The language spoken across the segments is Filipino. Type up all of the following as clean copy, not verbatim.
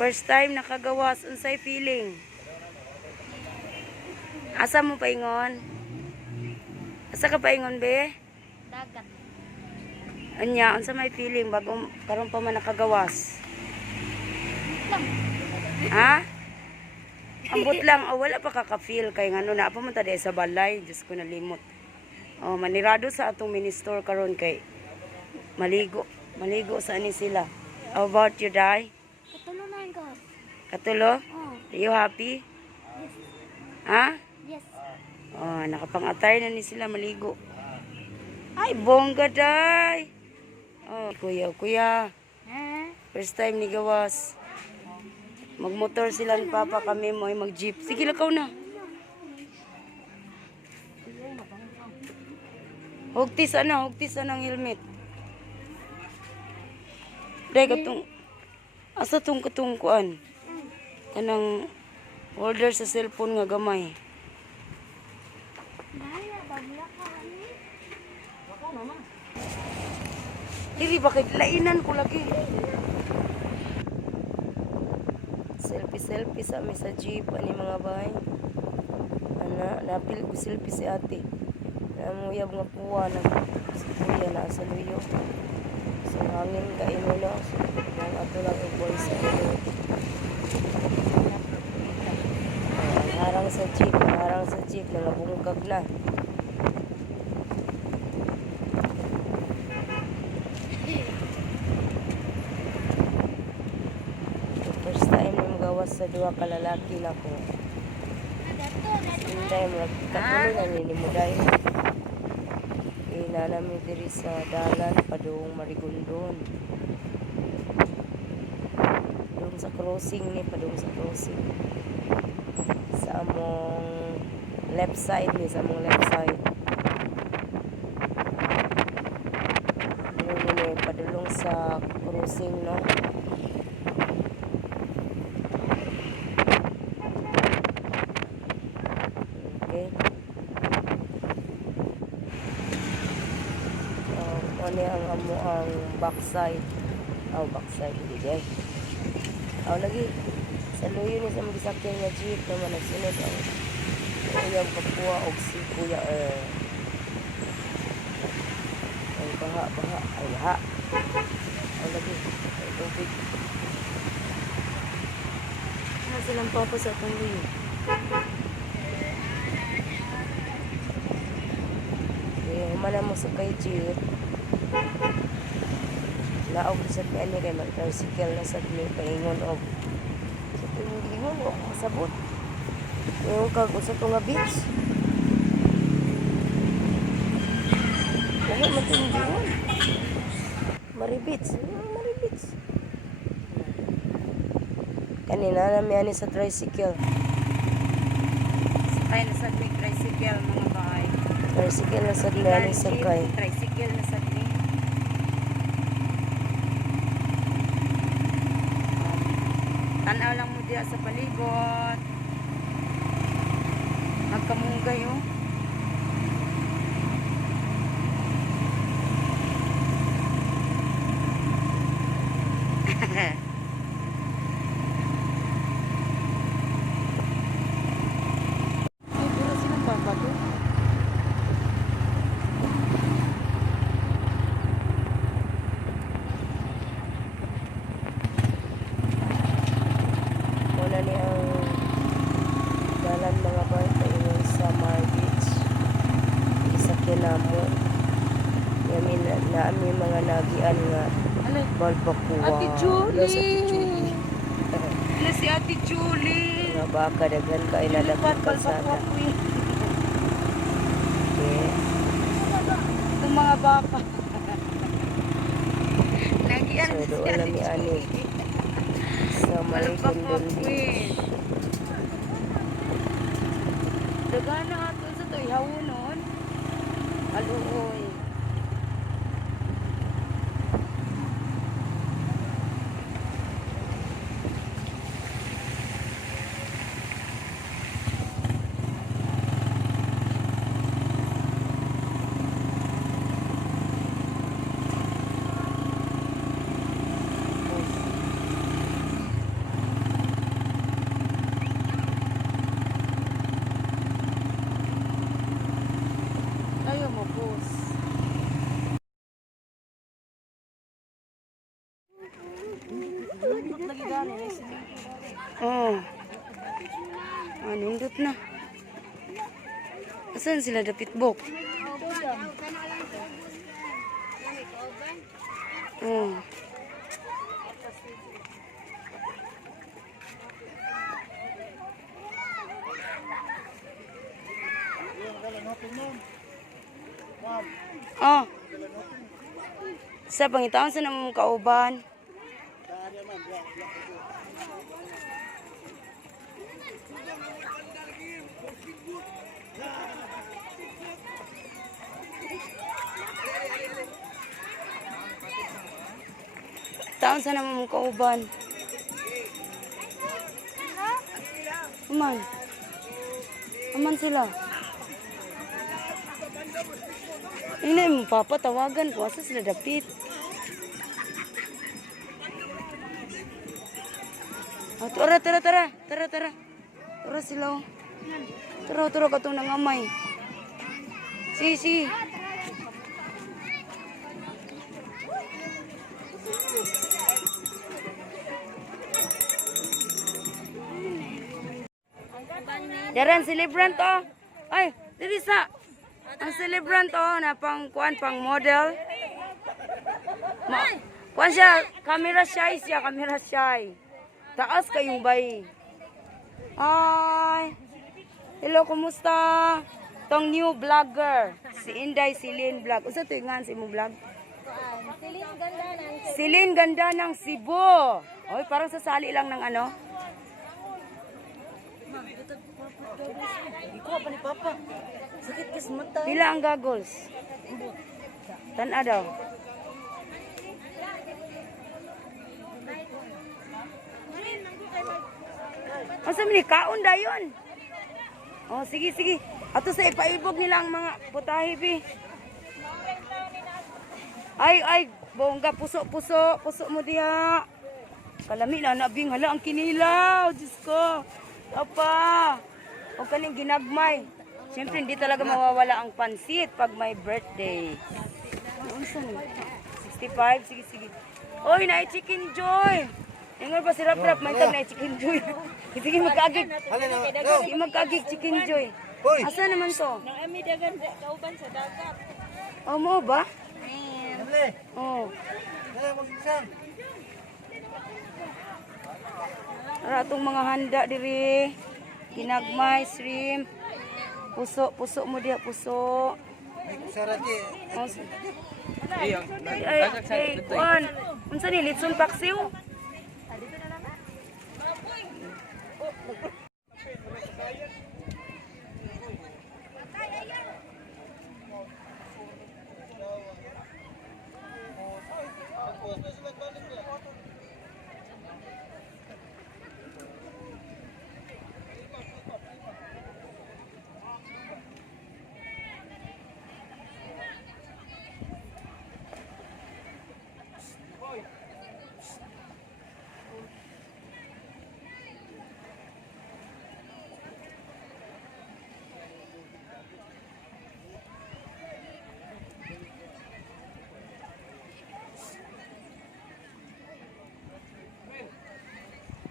First time nakagawas. Unsay feeling? Asa mo paingon? Asa ka paingon, be? Dagat. Anya, unsa may feeling bago karon pa man nakagawas? Ha? Ambot lang. Oh, wala pa kaka-feel kay ngano na pa man ta sa balay. Diyos ko nalimot. Oh, manirado sa atong minister karon kay Maligo. Maligo sa ani sila. How about you, Day? Katulo na yun ka. Katulo? Oh. Are you happy? Yes. Ha? Yes. Oh, nakapang-atay na ni sila maligo. Ay, bongga, Day. Oh, kuya. First time ni gawas. Magmotor sila ni Papa, kami mo ay mag-jeep. Sige, lakaw na. Hugtis ang helmet. Day, katong, asa tong katungkuan? Kanang holder sa cellphone nga gamay. Dili, bakit lainan ko lagi? Selfie sa amin sa jeep, ani mga bahay. Napil ko selfie si ate. Namuyab nga puwa, si kuya na sa luyo. So, hangin kain mo na. So, yung ato lang yung voice sa luyo. Harang sa jeep, nangabungkag na. First time yung gawas sa duha kalalaki na ko. Second time, katuloy na ninimuday. Inanami diri sa dalan, padung Marigondon. Padung sa crossing. Sa among left side. Ini padulong sa crossing, no? Okay. Ano ang backside. Backside hindi day. Lagi sa luyo ni sa mga sakyan nga jeep naman nagsunod ang uyab kapwa og si kuya ay baha lagi ay tubig na silang papa sa atong luyo. Humana mo sa kay jeep naog sa ani kay mag-tricycle na sa paingon og sa pingingon og kasabot yung kag usa to nga beach ano matindigon maribits kanina nami ani sa tricycle sakay na sa tricycle mga bahay. Tricycle na sa dili sakay. Tricycle na sa dili. Tanaw lang mo diya sa paligot. Magkamunggay oh. Ni ang dalan mga bata ingon sa Mar Beach isa kinamo yamin na ami mga nagian nga balbakuwa Ate Julie si Ate Julie nga baka daghan kay lalaki kalsada itong mga baka nagian so doon nami ani sa Maligo Beach. Dagana ato sa to ihawon aluoy. Oh. Nindot na. Asan sila dapit bok? Oh. Oh. Sa pangitaon sa namang kauban. Taon sa namang kauban. Aman. Aman sila. Ini mo papatawagan ko. Asa sila dapit? Tara. Tara sila. Tara katong nangamay. Si. Daran celebrant oh. Ay, diri sa. Ang celebrant oh na pang model. Kuan siya, camera shy. Taas kayong bay. Hi. Hello, kumusta? Tong new vlogger, si Inday Silin Vlog. Usa to nga si imong vlog? Silin ganda ng Cebu. Oy, parang sasali lang ng ano? Ikaw pa ni Papa. Sakit kas mata. Pila ang goggles? Tan-a daw. Asa man ni kaon dayon? Oh, sige. Ato sa ipaibog nila ang mga putahe bi. Ay, bongga puso mo diha. Kalami na nabing hala ang kinilaw, Diyos ko. Apa. O kaning ginagmay. Siyempre hindi talaga mawawala ang pansit pag may birthday. Unsa ni? 65, sige. Oy, na chicken joy. Ingon pa si Rap, may tag na chicken joy. Sige magkaagig. Sige magkaagig chicken joy. Asa naman to? Nang ami dagan kauban sa dagat. Oh, mo ba? Oh. Ara tong mga handa diri. Ginagmay, shrimp. Puso mo diha, puso. Ay, kuan. Unsa ni litson paksiw?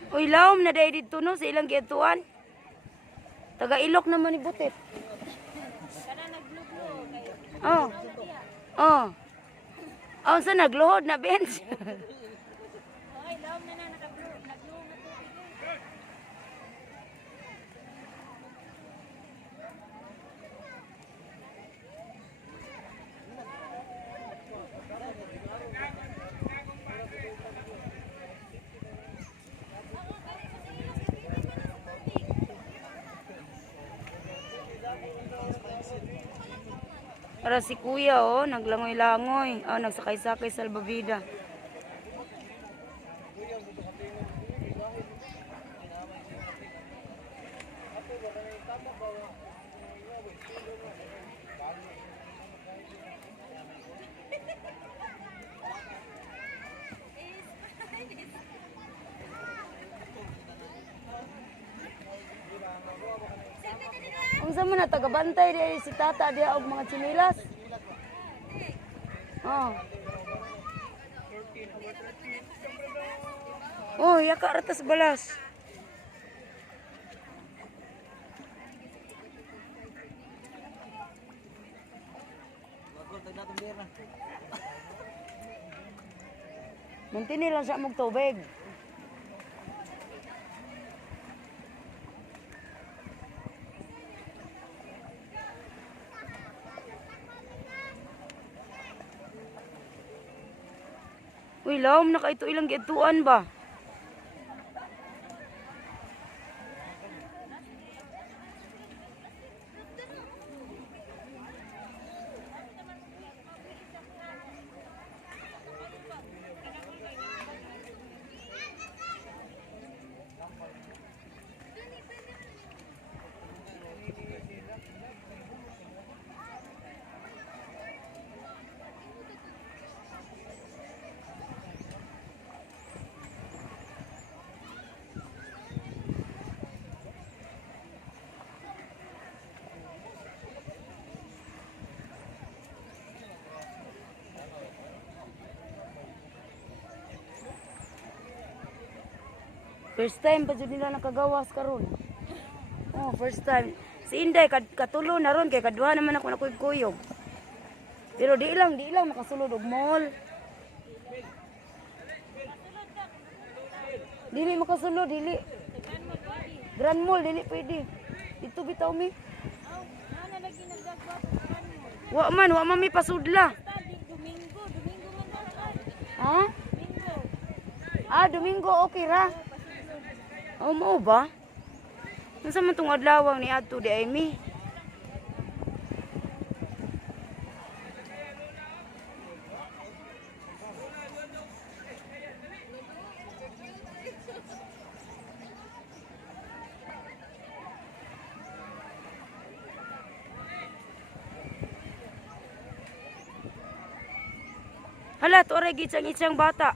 Uy, lawom na dahil dito no, sa ilang giatuan. Taga-Ilok naman ni Butit. Oh. Sa nagluhod na bench. Ay, lawom na nagluhod na to. Para si kuya naglangoy-langoy. Nagsakay-sakay sa albabida. Unsa man na tagabantay di si tata diha og mga chinilas? Oh. Oh, yaka ratas balas. Mantini lang siya mong tubig. Uy, lawom na ka ito ilang gituan ba? First time pa jud nila nakagawas karon. Oh, first time. Si Inday katulo na ron kay kaduha naman ako nakuyog-kuyog. Pero di lang makasulod og mall. Dili makasulod, dili. Grand Mall dili pwede. Dito bitaw mi. Wa man mi pasudla. Domingo man. Ha? Domingo okay ra. Oh, mo ba? Nasa man tong adlawang ni adto di ay mi. Hala, to ray gitsang bata.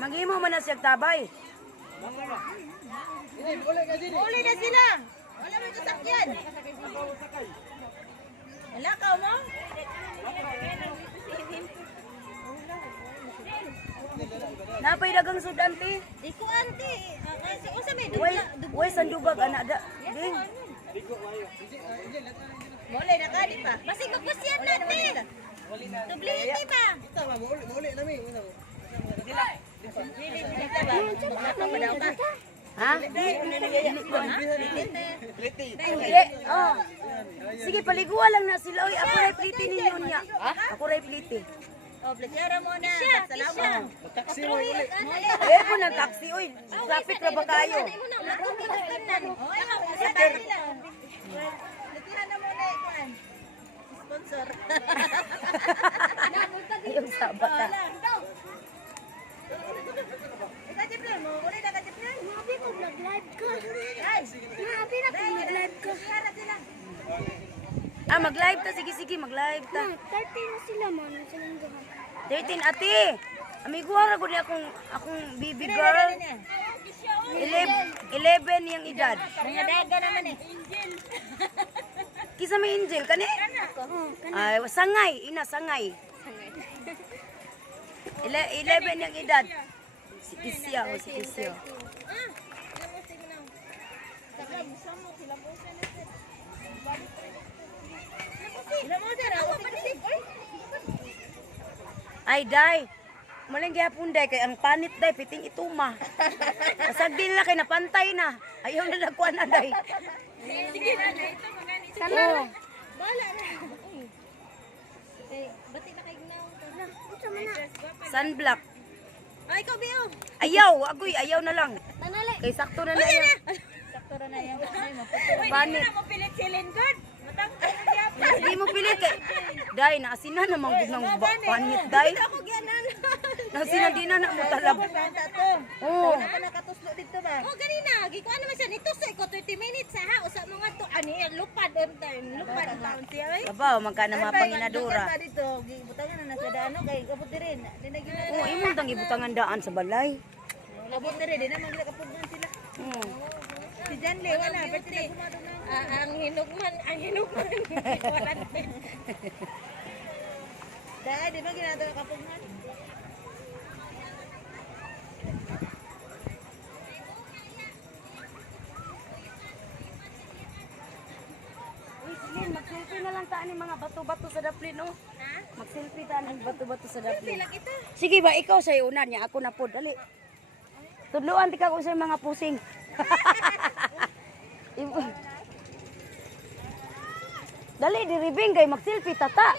Maghimo man na siya tabay. Uli na sila. Wala mo sasakyan. Lakaw mo? Napay dagang sudan ti. Di ko anti. Usa may Way sandubag anak da. Ding. Mole na ka di pa. Basig magkusyan natin. Dubliti pa. Ha? Hindi. Oh. Sige, paliguan lang na sila. Oy, ako ray pliti ninyo niya. Ako ray pliti. Oh, blatera mo na. Salamat. Taxi mo uli. Eh, po ng taxi. Oy, traffic na ba kayo? Blatera na muna ikuan. Sponsor. Ayaw sabat ha. Ikajiplan mo. Uli na kajiplan. Mabi ko nag-live ka. Ay. Mabi na ko nag-live ka. Kaya sila. Mag-live ta. Sige, mag-live ta. 30 na sila man. Silang duha. 13, ate. Amiguara ko niya akong baby girl. 11 yung edad. Mga daga naman eh. Kisa may angel, kani? Ay, sangay. Ina, sangay. 11 yung edad. Si Kisya, si Kisya. Ay, day. Maling gyapon day kay ang panit day piting ituma. Kasag din na kay napantay na. Ayaw na nagkuan na day. Sige na, ito mga ni. Oh. Bala na. Eh, bati na kay gnaw. Ito man Sunblock. Ay, ikaw, Bio. Ayaw, agoy, ayaw na lang. Tanali. Kay sakto na yan. Sakto na yan. Banit. Mo pilit si Lingard. Matang ka na diyan. Hindi mo pilit kay. Day, naasina namang gudang panit, day. Ako gyanan. Naasina din na mo talab. Oo. Nakatuslo dito ba? Oh, ganina. Gikuan naman siya. Ito sa ko 20 minutes ha. Usa mga to ani lupad on time. Lupad ang taon siya ay. Babaw, magkana mga panginadura. Dito, gibutangan na sa daano kay abot din. Di na gina. Oo, imong tang ibutangan daan sa balay. Abot din di na magkapugnan sila. Oo. Si Jan Le wala birthday. Ang hinugman. Wala din. Dahil di ba ginagawa kapugnan? Sige, mag-selfie na lang taan ni mga bato-bato sa daplin, no? Ha? Mag-selfie taan ng bato-bato sa daplin. Pila kita. Sige ba, ikaw sa'yo unan niya, ako na po, dali. Tudluan, tika ko sa mga pusing. Dali, diribing kay mag-selfie, tata.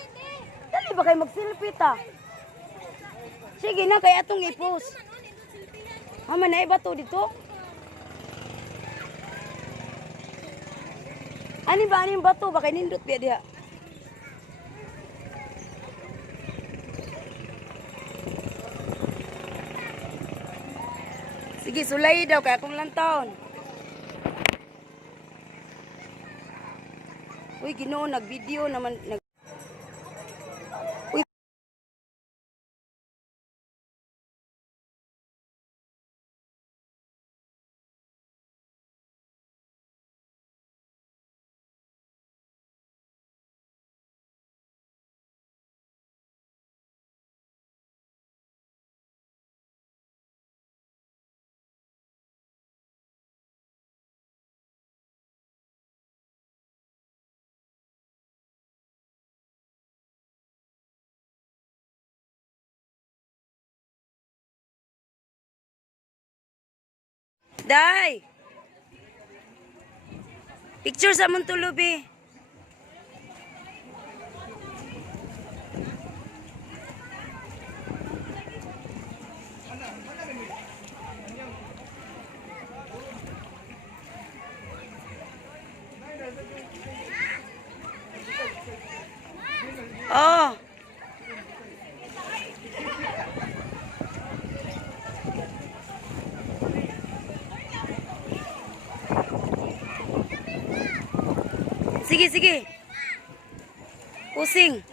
Dali ba kay mag-selfie, ta? Sige na, kay atong i-post. Mama, na bato dito? Ani ba, ani yung bato? Baka nindot biya diha. Sige, sulay daw, kaya akong lantaon. Uy, Ginoo, nag-video naman. Uy. Day! Picture sa mong tulubi. Oh. Sige, sige. Pusing.